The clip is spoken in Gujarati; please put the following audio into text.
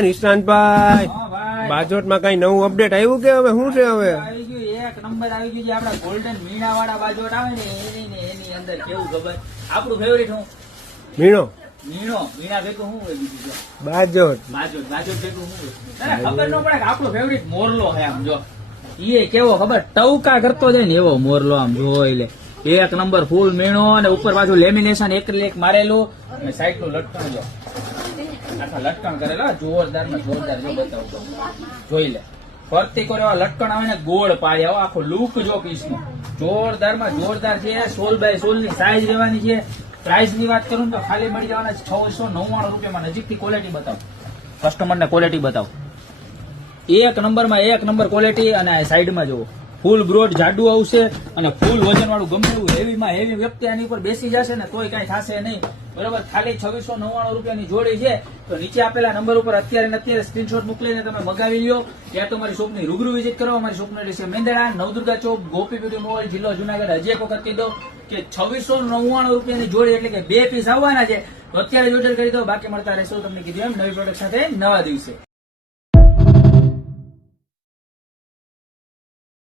નિશાંતભાઈ બાજોટમાં કઈ નવું અપડેટ આવ્યું કે હવે શું છે હવે? આવી ગયું એક નંબર આવી ગયું છે આપડા ગોલ્ડન મીણા વાળા બાજોટ આવે ને એની અંદર કેવું ખબર આપણું ફેવરિટ હું મીણો મીણા ભેગું શું હોય બીજું જો બાજોટ બાજોટ ભેગું શું હોય ખબર ન પડે કે આપણો ફેવરિટ મોરલો છે આમ જો એ કેવો ખબર ટવકા કરતો જાય ને એવો મોરલો આમ જોઈ લે એક નંબર ફૂલ મીણો અને ઉપર બાજુ લેમિનેશન એક મારેલું અને સાઈડ નું લટકણ જો આખા લટકણ કરેલા જોરદાર ને જોરદાર જો બતાવતો જોઈ લે ફરતી કરો લટકણ આવે ને ગોળ પાડી આવો આખો લુક જો પીસ નો જોરદાર માં જોરદાર છે 16 બાય 16 ની સાઈઝ રહેવાની છે પ્રાઇસ ની વાત કરું તો ખાલી મળી જવાના 699 રૂપિયામાં નજીકથી ક્વોલિટી બતાવો કસ્ટમર ને ક્વોલિટી બતાવો એક નંબર માં એક નંબર ક્વોલિટી અને સાઈડમાં જુઓ ફૂલ બ્રોડ જાડું આવશે અને ફૂલ વજન વાળું ગમે એવું હેવીમાં હેવી વ્યક્તિ આની ઉપર બેસી જશે ને તોય કઈ થશે નહીં બરોબર ખાલી 2699 રૂપિયાની જોડી છે તો નીચે આપેલા નંબર ઉપર અત્યારે સ્ક્રીનશોટ મોકલીને તમે મગાવી લ્યો ત્યાં તમારી શોપની રૂબરૂ વિઝિટ કરો અમારી શોપનો એડ્રેસ છે મેંદડા નવદુર્ગા ચોક ગોપી બ્યુટી મોલ જિલ્લો જુનાગઢ હજી એક વખત કહી દો કે 2699 રૂપિયાની જોડી એટલે કે 2 પીસ આવવાના છે તો અત્યારે જ ઓર્ડર કરી દો બાકી મળતા રહેશો તમને કીધું એમ નવી પ્રોડક્ટ સાથે નવા દિવસે